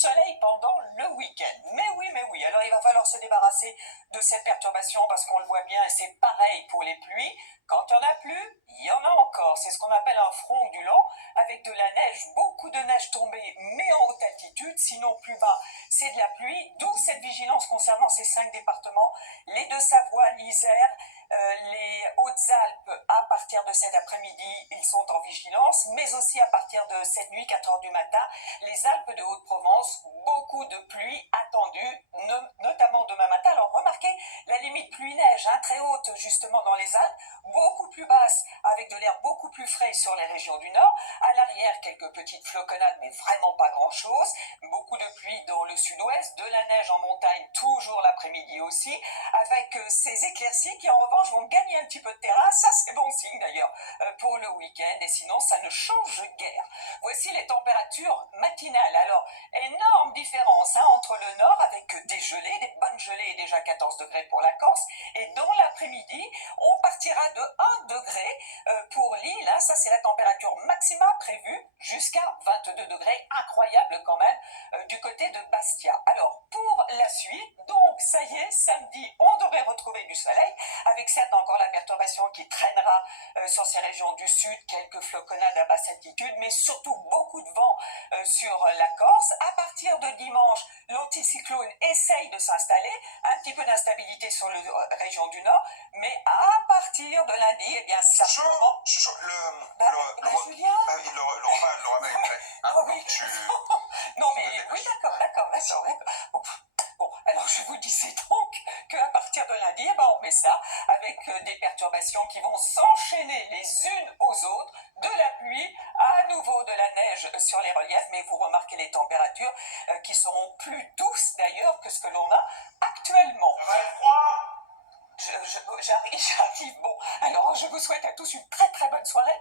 soleil pendant le week-end. Mais oui, alors il va falloir se débarrasser de cette perturbation parce qu'on le voit bien et c'est pareil pour les pluies. Quand il n'y en a plus, il y en a encore. C'est ce qu'on appelle un front ondulant avec de la neige, beaucoup de neige tombée, mais en haute altitude, sinon plus bas, c'est de la pluie. D'où cette vigilance concernant ces 5 départements, les Deux-Savoie, l'Isère, les Hautes-Alpes. À partir de cet après-midi, ils sont en vigilance, mais aussi à partir de cette nuit, 4 heures du matin, les Alpes de Haute-Provence, beaucoup de pluie attendue, notamment demain matin. Alors remarquez la limite pluie-neige, très haute justement dans les Alpes, beaucoup plus basse avec de l'air beaucoup plus frais sur les régions du nord. À l'arrière, quelques petites floconnades, mais vraiment pas grand-chose. Beaucoup de pluie dans le sud-ouest, de la neige en montagne, toujours l'après-midi aussi, avec ces éclaircies qui en revanche vont gagner un petit peu de terrain. Ça, c'est bon signe d'ailleurs pour le week-end, et sinon ça ne change guère. Voici les températures matinales. Alors, énorme différence entre le nord avec des gelées, des bonnes gelées, et déjà 14 degrés pour la Corse, et dans l'après-midi, on partira de 1 degré pour l'île. Ça c'est la température maximale prévue, jusqu'à 22 degrés, incroyable quand même, du côté de Bastia. Alors, pour la suite, donc ça y est, samedi, on devrait retrouver du soleil, avec certes encore la perturbation qui traînera sur ces régions du sud, quelques floconnades à basse altitude, mais surtout beaucoup de vent sur la Corse. À partir de dimanche, l'anticyclone essaye de s'installer, un petit peu d'instabilité sur la région du nord, mais à partir de lundi, eh bien ça Julien, Julien, le remet après. oui. Non mais oui, d'accord. Bon, alors je vous disais donc qu'à partir de lundi, on met ça avec des perturbations qui vont s'enchaîner les unes aux autres, de la pluie, à nouveau de la neige sur les reliefs, mais vous remarquez les températures qui seront plus douces d'ailleurs que ce que l'on a actuellement. Ça va être froid. J'arrive. Bon, alors je vous souhaite à tous une très très bonne soirée.